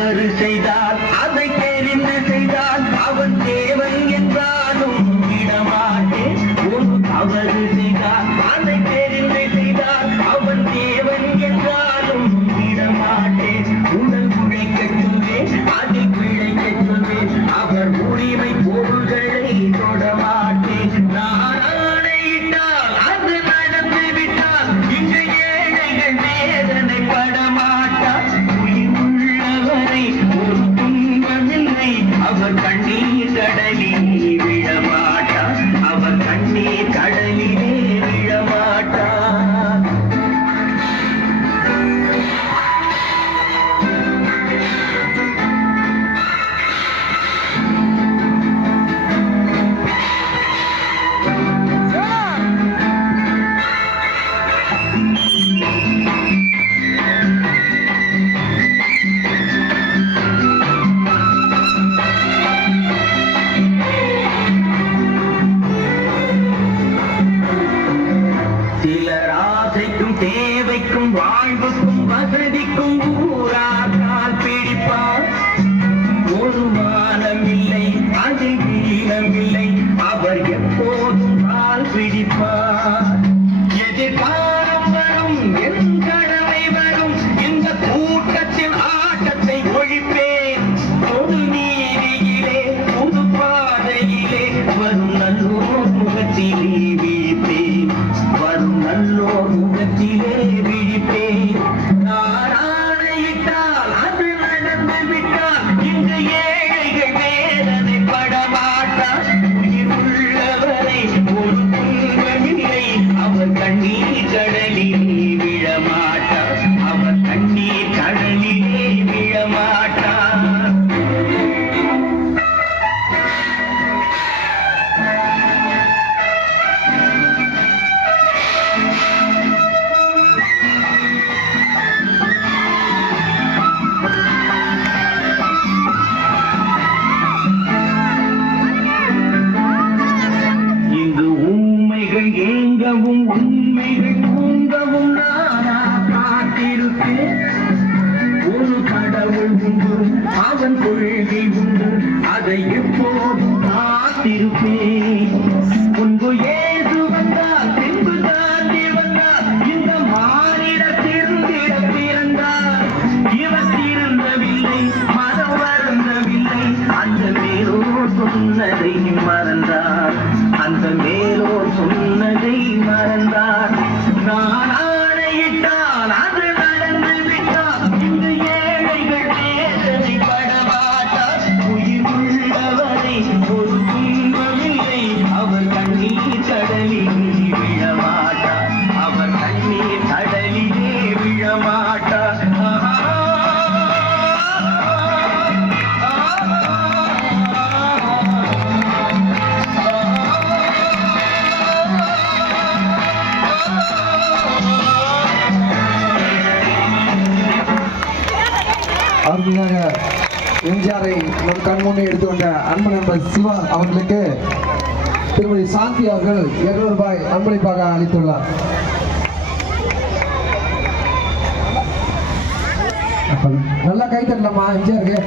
தவறு செய்தால் அதை தெரிந்து செய்தால் அவன் தேவன் என்றாலும் விடமாட்டேன். ஒரு தவறு செய்தால் அதை தெரிந்து செய்தால் அவன் தேவன் என்றாலும் விடமாட்டேன். உடல் உழைக்கச் சொல்வேன், அதில் பிழைக்கச் சொல்வேன், அவர் உரிமை பொருள்களை தொடமாட்டேன். நான் ஆணையிட்டால் அது நடந்து விட்டால் இங்கு ஏழைகள் வேதனைப்பட மாட்டார். உயிர் உள்ளவரை ஒரு துன்பமில்லை, அவர் கண்ணீர் கடலிலே விழமாட்டார். அவர் கண்ணீர் கடலிலே விழமாட்டார். சிலர் ஆசைக்கும் தேவைக்கும் வாழ்வுக்கும் வசதிக்கும் ஊராக்கால் பிடிப்பார். ஒரு மானமில்லை, அதில் வீணமில்லை, அவர் எப்போதும் கால் பிடிப்பார். எதிர்காலம் வரும், என் கடமை வரும், இந்த கூட்டத்தில் ஆட்டத்தை ஒழிப்பேன். பொது நீதியிலே புது பாதையிலே வரும் நல்லோர் முகத்திலே விழிப்பேன். வரும் நல்லோர் முகத்திலே விழிப்பேன். நான் ஆணையிட்டால் அது நடந்து விட்டால் இங்கு ஏழைகள் வேதனைப்பட மாட்டார். உயிர் உள்ளவரை ஒரு துன்பமில்லை, அவர் கண்ணீர் கடலிலே விழமாட்டார். அவர் கண்ணீர் கடலிலே விழமாட்டார். இங்கு உண்மைகள் ஏங்கவும் உண்மைகள் தூங்கவும் நானா காத்திருப்பேன். ஒரு கடவுள் உண்டு, அவன் கொள்கை உண்டு, அதை எப்போதும் காத்திருப்பேன். முன்பு ஏது வந்தார், பின்பு தாண்டி வந்தார், இந்த மாநில திருந்திட பிறந்தார். இவர் திருந்தவில்லை, மனம் வருந்தவில்லை, அந்த மேலோர் சொன்னதை மறந்தார். அந்த மேலோர் சொன்னதை மறந்தார். நான் ஆணையிட்டால் அது நடந்து விட்டால் இங்கு ஏழைகள் வேதனைப்பட மாட்டார். உயிர் உள்ளவரை ஒரு துன்பமில்லை, அவர் கண்ணீர் கடலிலே விழமாட்டார். அவர் கண்ணீர் கடலிலே விழமாட்டார். அருமையாக எம்ஜிஆரை நம் கண் முன்னே எடுத்து வந்த அன்பு நண்பர் சிவா அவர்களுக்கு திருமதி சாந்தி அவர்கள் 200 ரூபாய் அன்பளிப்பாக அளித்துள்ளார். நல்லா கை தட்டலாமா எம்ஜிஆருக்கு?